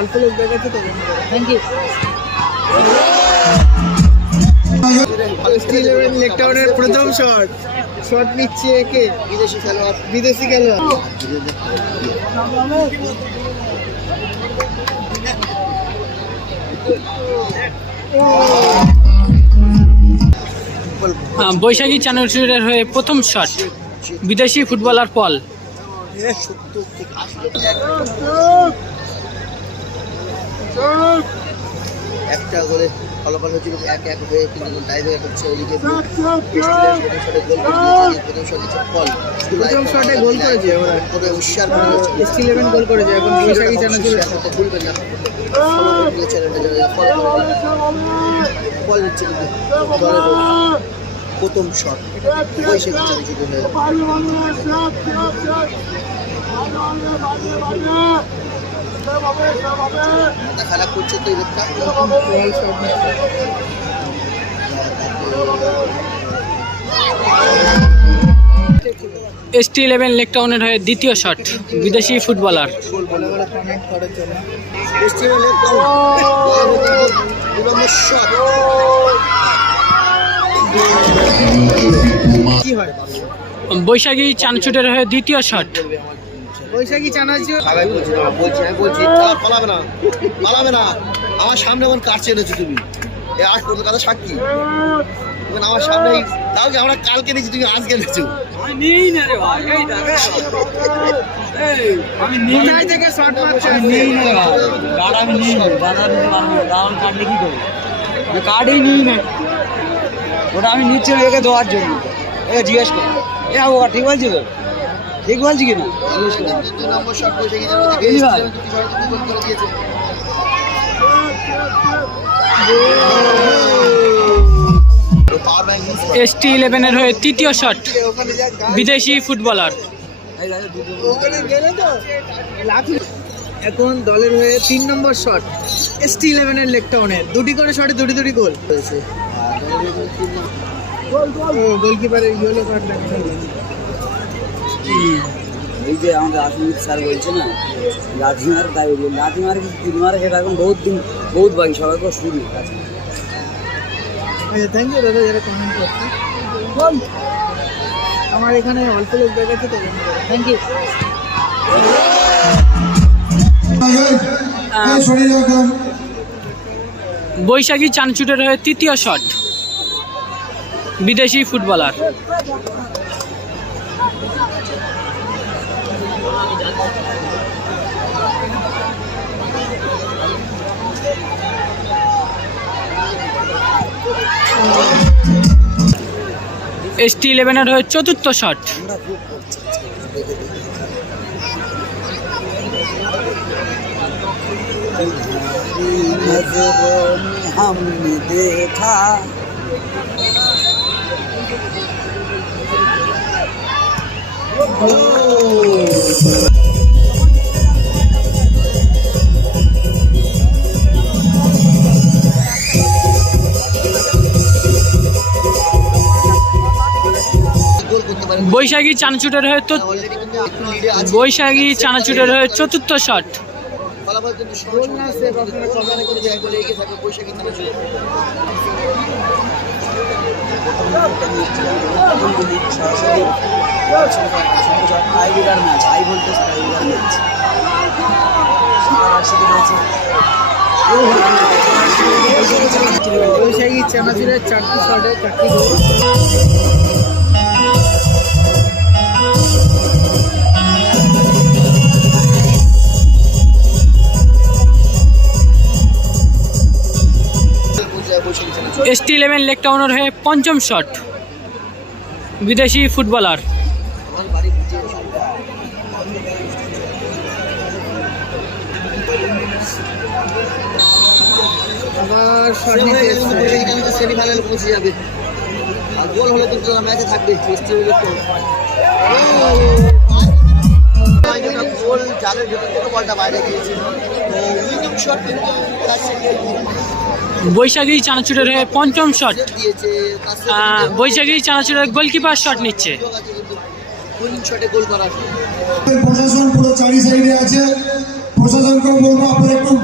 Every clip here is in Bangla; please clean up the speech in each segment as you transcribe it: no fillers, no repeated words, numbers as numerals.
অল্প লোক দেখাচ্ছে তো। Thank you. ST11 লেকটাউনের প্রথম শট নিচ্ছে কে? বিদেশি খেলোয়াড়। বৈশাখী চানুচুরের হয়ে প্রথম শট বিদেশি ফুটবলার পল। একটা করে ফলাফল হচ্ছে 1-1 হয়ে কিন্তু টাই ব্রেক হচ্ছে ওদিকে প্রথম শটে গোল করেছে ওরা পুরো উৎসাহ ST11 গোল করেছে। এখন বৈশাখী চানাচুর ভুলবেন না চ্যানেলটা ফল নিচ্ছে কিন্তু প্রথম শট বৈশাখী চানাচুর খারাপ করছে তো ST11 লেকটাউনের হয়ে দ্বিতীয় শট বিদেশি ফুটবলার। বৈশাখী চানাচুরের হয়ে দ্বিতীয় শট। বৈশাখী চানাচুর পালাবে না আমার সামনে এখন কাটছে এনেছো তুমি আজ পর্যন্ত কথা সাক্ষী আমার সামনে তাও কি আমরা কালকে নিয়েছি তুমি আজকে এনেছো ওটা আমি নিচ্ছি একে দেওয়ার জন্য একে জিজ্ঞেস করো ঠিক বলছি তো ঠিক বলছি কিনা ST11 হয়ে তৃতীয় শট বিদেশি ফুটবলার। এখন দলের হয়ে 3 নম্বর শট ST11 লেকটাউনের দুটি করে শটে দুটি গোল হয়েছে। গোলকিপারের ইয়েলো কার্ড এই যে আমাদের আসমিত স্যার বলছে না লাঠিমার তাই লাঠিমার তিনমার সেটা এখন বহুত বাকি সবাইকে শুরু আছে। থ্যাংক ইউ দাদা যারা কমেন্ট করছে। আমার এখানে অল্প লোক দেখাচ্ছে তো। Thank you. বৈশাখী চানাচুরের হয়ে তৃতীয় শট বিদেশি ফুটবলার। ST11 হয়ে চতুর্থ শট। हमने देखा বৈশাখী চানাচুরের হয়ে চতুর্থ শট। বৈশাখী চানাচুরের 4টি শটে 4টি গোল। ST11 লেকটাউনের হয়ে পঞ্চম শট বিদেশি ফুটবলার। আবার সেমিফাইনালে পৌঁছে যাবে আর গোল হলে কিন্তু ম্যাচে থাকবে। গোল জালের ভেতর থেকে বলটা বাইরে গিয়েছিল। উইনিং শট কিন্তু বৈশাখী চানাচুরের হয়ে পঞ্চম শট। বৈশাখী চানাচুরের গোলকিপার শট নিচ্ছে। উইনিং শটে গোল করা। প্রশাসন পুরো চারি সাইডে আছে। প্রশাসনকেও বলবো আপনারা একটু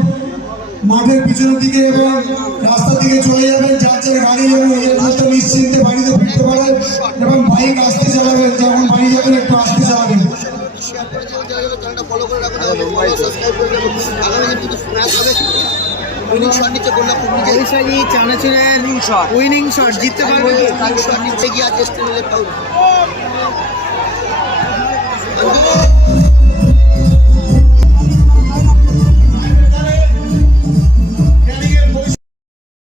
মাঠের পিছনের দিকে এবং রাস্তার দিকে চলে যাবেন, যার যার গাড়ি যেন এই রাস্তা নিশ্চিন্তে বাড়িতে ফিরতে পারে এবং বাইক আসতে চালাবেন, যখন বাড়ি যাবেন একটু আসতে চালাবেন। শেয়ার করে দেবেন, যারা যারা চ্যানেলটা ফলো করে রাখুন, সাবস্ক্রাইব করে দেবেন। আগামী দিনে কিন্তু ম্যাচ হবে, উইনিং শট নিচ্ছে গোল্লাপুর নিজে, বৈশাখী চানাচুরের উইনিং শট জিততে পারবে। উইনিং শট নিচ্ছে গিয়ে আজ স্টেশনে লেফট আউট।